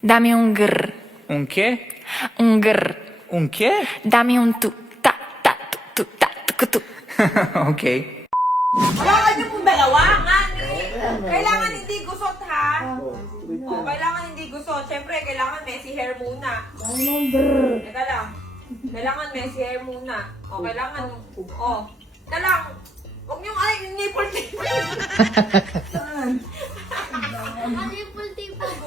Dami un grr, Un che? un grr. Un che? Dami un tu, ta, ta, tu, ta, tu. Ok. Hawakan niyo pong dalawa, ngani. Kailangan hindi gusot, ha? Kailangan hindi gusot. Siyempre, kailangan messy hair muna. Teka lang. Kailangan messy hair muna. Kailangan, Teka lang. Huwag niyong, yung nipple tape. Nipple-tipo mo.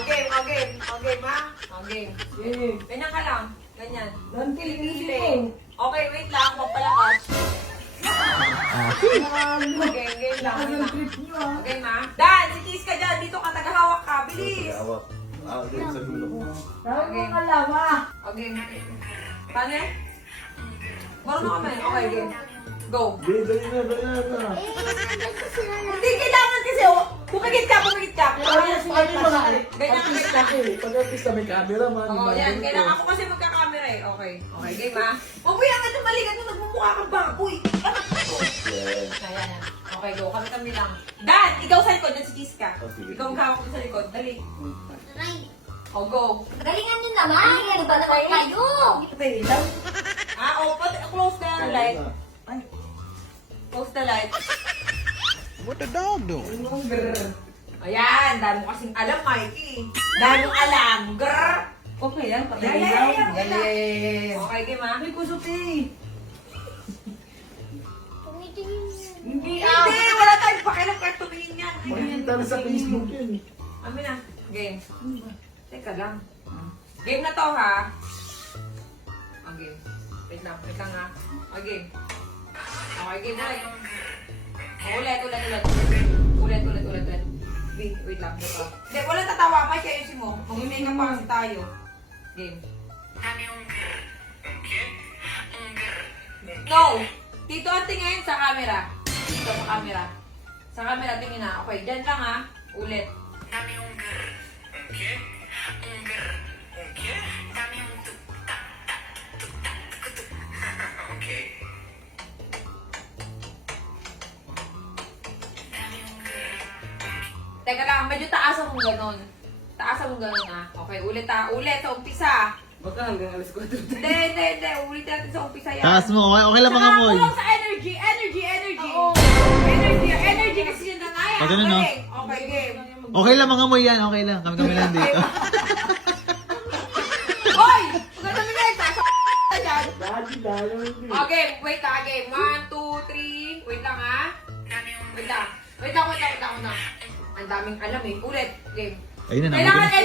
Okay, ma. Okay. Ganyan ka lang. Ganyan. Pili-pili. Okay, wait lang. Magpalakas. Okay, game lang. Okay, ma. Dan, si Kiss ka dyan. Dito ka, tagahawak ka. Bilis. Okay. Okay. Paano eh? Marunong kami. Okay, game. Go. Hindi kailangan kasi, pumigit ka. Ganyan ka. Pag-artista may camera man. Oo, yan. Kailangan ako kasi magka-camera eh. Okay. Okay, game ha? Huwag mo yan ka balikan mo. Nagmumukha kang baboy. Ayan. Okay, go. Kami lang. Dan, ikaw sa likod. Dan si Kiss ka. Ikaw ang hawak ko sa likod. Dali. O, go. Galingan nyo naman. Ano ba naman kayo? Close the light. Close the light. What the dog doing? Ayan. Dahil mo kasing alam, Mikey. Dahil mo alam. Grrr. Okay yan, Okay, game ha? May kusot eh. Tumitingin nyo. Hindi Hindi, wala tayong pakialam kahit tumingin yan. Makikita na sa Facebook yun. Amin na. Game. Teka lang. Game na to, ha? Okay. Wait lang ha. Okay. Okay, game ulit. Ulit. Wait lang. Hindi, wala tatawa. Mike, ayusin mo. Mag-makeup pa kasi tayo. Game. No! Dito ang tingin sa camera. Dito sa camera. Sa camera tingin na. Okay, dyan lang ha. Ulit. Teka lang, medyo taasan mong ganon. Taasan mong ganon ha. Okay, ulit ha. Ulit sa umpisa. Baka hanggang alas 4. Hindi. Ulit natin sa umpisa yan. Takas mo, okay lang mga Saka moy. kulang sa energy. Oo. Energy kasi yun na naya. Pag ganun, no? Okay, game. Okay lang mga moy yan, okay lang. Kami lang dito. Hoy! Maganda mo na ito. Sa dyan. Dali. Okay, wait ha. Game. 1, 2, 3. Wait lang ha. Wait lang. Ang daming alam eh. Ulit. Game. Ayun na, Kailangan nabuti na.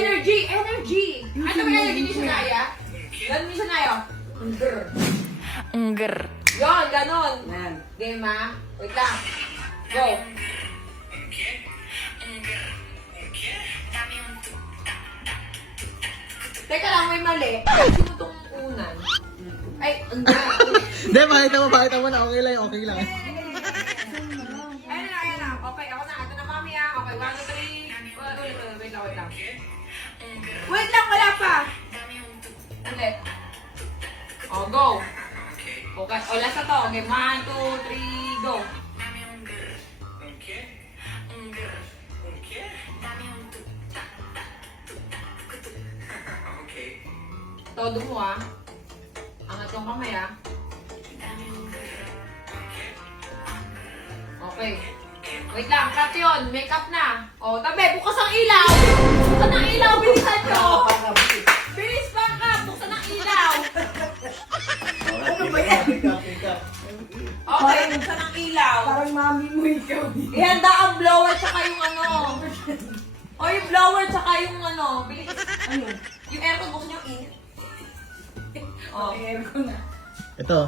energy. Ano ba energy ni Shania? Ganun ni Shania. Un grr. Yon, ganon. Yan. Game ha. Wait lang. Go. Teka lang, may mali. Sino tong unan? Ay, Hindi, pakita mo na, okay lang. Ayan na. Okay, ako na. Ito na, mami ha. Okay, 1, 2, 3. Wait lang. Wait lang, wala pa. Ulit. Oh, go. Okay, last na to. Okay, 1, 2, 3, go. Todo mo ah. Angat yung kamay ah. Okay. Wait lang, cut yun. Makeup na. O, tabi, bukas ang ilaw. Buksan ang ilaw, bilisan nyo. Bilis pa ka, buksan ang ilaw. Ano ba yan? Okay, buksan ang ilaw. Parang mami mo ikaw. Ihanda ang blower tsaka yung ano. O, yung blower tsaka yung ano. Bilis. Ano? Yung aircon, buksan yung init. O, Aircon na. Ito.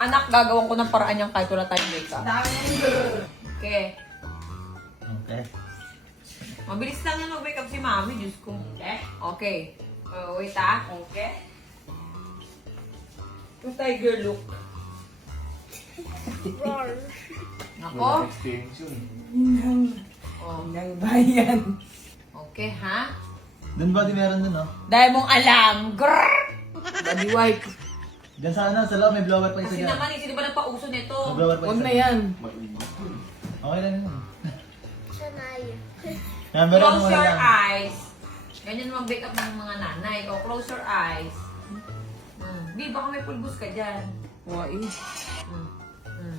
anak, gagawin ko ng paraan yung kahit wala tayong makeup. Okay. Okay. Mabilis lang yung mag-makeup si mami, Diyos ko. Okay. Wait ah. Okay. Yung tiger look. Nako. Oh. Nang bayan. Okay, ha? Doon ba di meron dun, no? Dahil mong alam. Grrrr! Body wipe. Diyan sa loob, may blower pa isa Kasi dyan. naman, sino ba nagpauso nito? May blower pa isa. Huwag na yan. Okay lang yun. Sanay. Number one Close muna your lang. eyes. Ganyan mag-wake up ng mga nanay. O, close your eyes. Di, baka may pulbos ka dyan.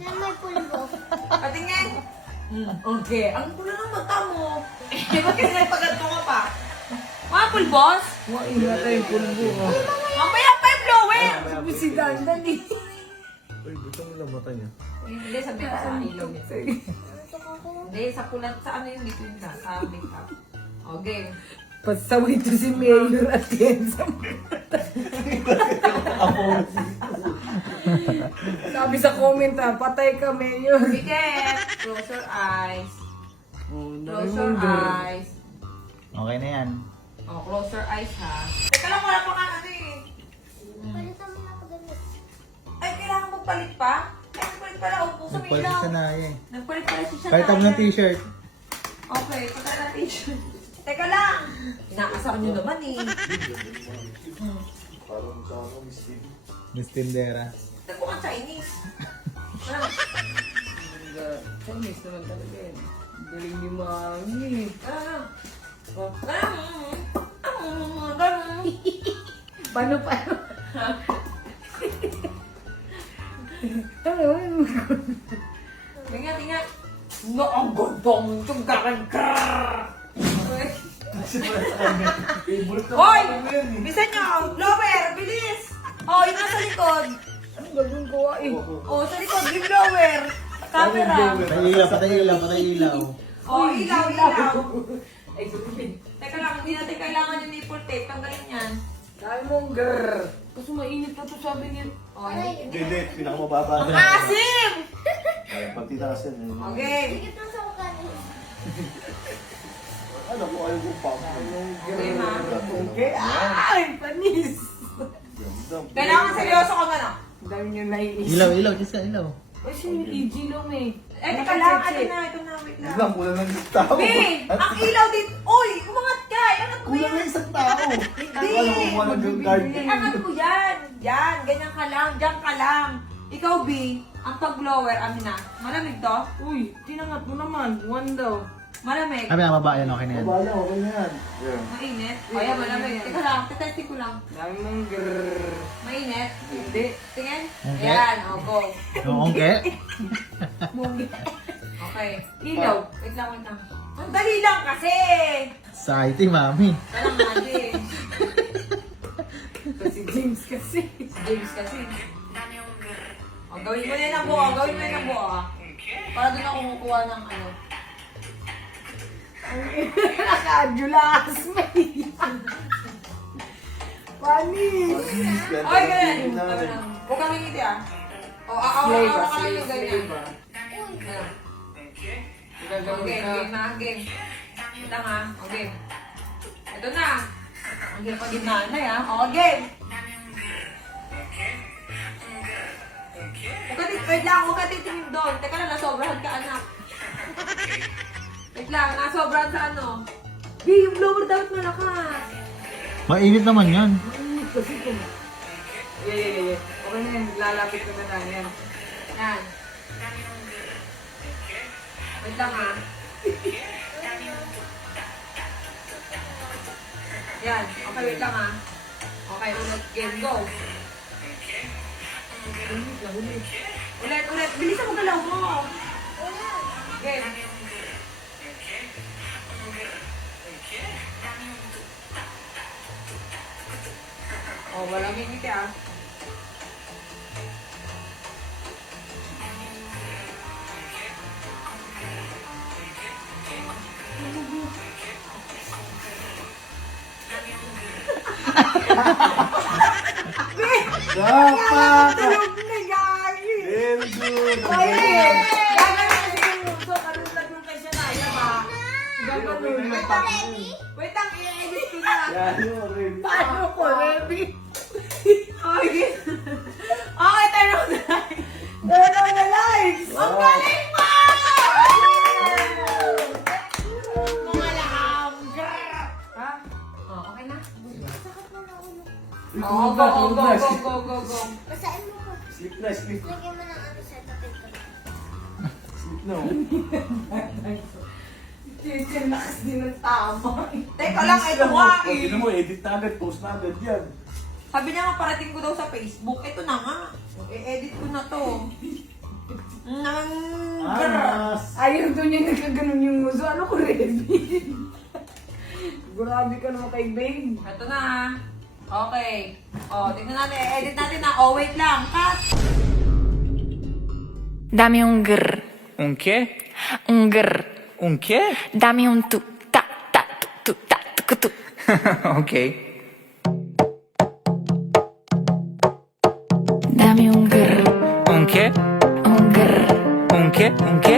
Saan may pulbo? Patingin. Okay. Ang pula ng mata mo. Di ba kasi nagpaganto ka pa? Mga pulbos? Maingat ay pulbo. Mamaya pa yung blower! Si Dandan eh. Uy, gusto mo lang mata niya. Hindi, sabi ko sa ilaw niya. Hindi, sa pulat, sa ano yung dito yun na, sa makeup. Okay. Pasaway to si Mayor at Kenza. Sabi sa comment patay ka Mayor. Biket, close your eyes. Close your eyes. Okay na yan. Oh, close your eyes ha. Teka lang, wala pa nga ano eh. Palitan mo na ako ganun. Ay, kailangan magpalit pa? Ay, nagpalit pala. Upo sa Nagpalit ilaw. siya na eh. Nagpalit pala si Shania. Kahit ng t-shirt. Okay, pagka na t-shirt. Teka lang. Inaasar nyo naman eh. Miss Tindera. Nagmukhang Chinese. Ah, Chinese naman talaga yan. Galing ni Mami. ah. Paano? Tingnan, tingnan. No, ang gandong itong garang-grrrr. Hoy! Bisa nyo! Blower! Bilis! Oh, yun nasa likod. Anong gagawin ko eh? Oh, sa likod, yung blower. Camera. Patay ilaw, patay ilaw, patay ilaw. Oh, ilaw, ilaw. Ay, gagawin. Teka lang, hindi natin kailangan yung nipple tape. Tanggalin yan. Dahil mong grrrr. Kasi mainit na to sabi niya. Oh, hindi. Hindi, pinakamababa Ang na. asim! Pagtitaas yan. Okay. Higit lang sa mukha niya. Ano ko ayaw kong pump. Okay, ma. Okay. Ay, panis. Kailangan seryoso ka man, ah. Ang dami niya naiisip. Ilaw, ilaw, just ilaw. Ay, si EG lang eh. Eh, teka lang. Ito na, wait lang. Lang, kulang ng isang tao. B! Ang ilaw din. Uy! Umangat ka! Angat mo Kulang yan! ng isang tao. Hindi! Alam ko kung anong yung guard. Angat mo yan! Yan! Ganyan ka lang. Diyan ka lang. Ikaw, B, ang pag-blower, amin na. Malamig to? Uy, tinangat mo naman. One daw. Malamig. Sabi na baba yan, okay na yan. Bala, okay na yan. Yeah. Mainit? O yan, malamig. Teka lang, tetesting ko lang. Dami mong grrrr. Mainit? Hindi. Tingin? Okay. Ayan, o, go. Okay. Okay. Ilaw. Wait lang, wait lang. Ang dali lang kasi! Exciting, mami. Alam nga din. Kasi James kasi. James kasi. O, gawin mo na yan ang buo. Gawin mo yan ang buo, ah. Para doon ako kumukuha ng ano. Nakadulas. Panis. Oy, ganyan! Huwag kang ngiti, ah. O, aura ka lang yung ganyan. Ano? Okay, game na, game. Ito nga, o game. Ito na. Ang hirap pag nanay, ah. O, game. Wait lang, huwag ka titingin doon. Teka lang, nasobrahan ka, anak. Wait lang, nasobrahan sa ano. Hey, yung blower dapat malakas. Mainit naman yan. Kasi kung... Yeah. Okay na yan. Lalapit ko na lang yan. Yan. Wait lang, ah. Yan. Okay, wait lang, ah. Okay, ulit. Game, go. Ulit. Bilisan mo galaw mo. Game. Oh, walang ngiti, ah. Dapat! Tulog na, gagi. Very good! Ay, gagawin kasi yung uso. Karundag yung kay Shania ba? Gagawin mo. Wait lang, i-edit ko na. Yan yun, Rin. Paano ko, Rebi? Okay, okay, tayo na. Pero na lives! Ang galing mo! Mga laham. Ha? Oh, okay na? Oh, go. Basahin mo ko. Sleep na, sleep. Lagyan mo ng ano sa tapit ko. No. Chicken lakas din ng tama. Teka lang, ito nga O, eh. tignan mo, edit na agad, post na agad yan. Sabi niya nga, parating ko daw sa Facebook. Ito na nga. I-edit ko na to. Nangger. Ayaw doon niya nagkaganon yung muso. Ano ko, Remy? Grabe ka naman kay babe. Ito na. Okay. O, tignan natin. I-edit natin na. Oh, wait lang. Cut. Dammi un grr. Un che? Un grr. Un che? Dammi un tu. Ta ta tu tu ta tu tu. Ok. Dammi un grr. Un che? Un grr. Un che? Un che?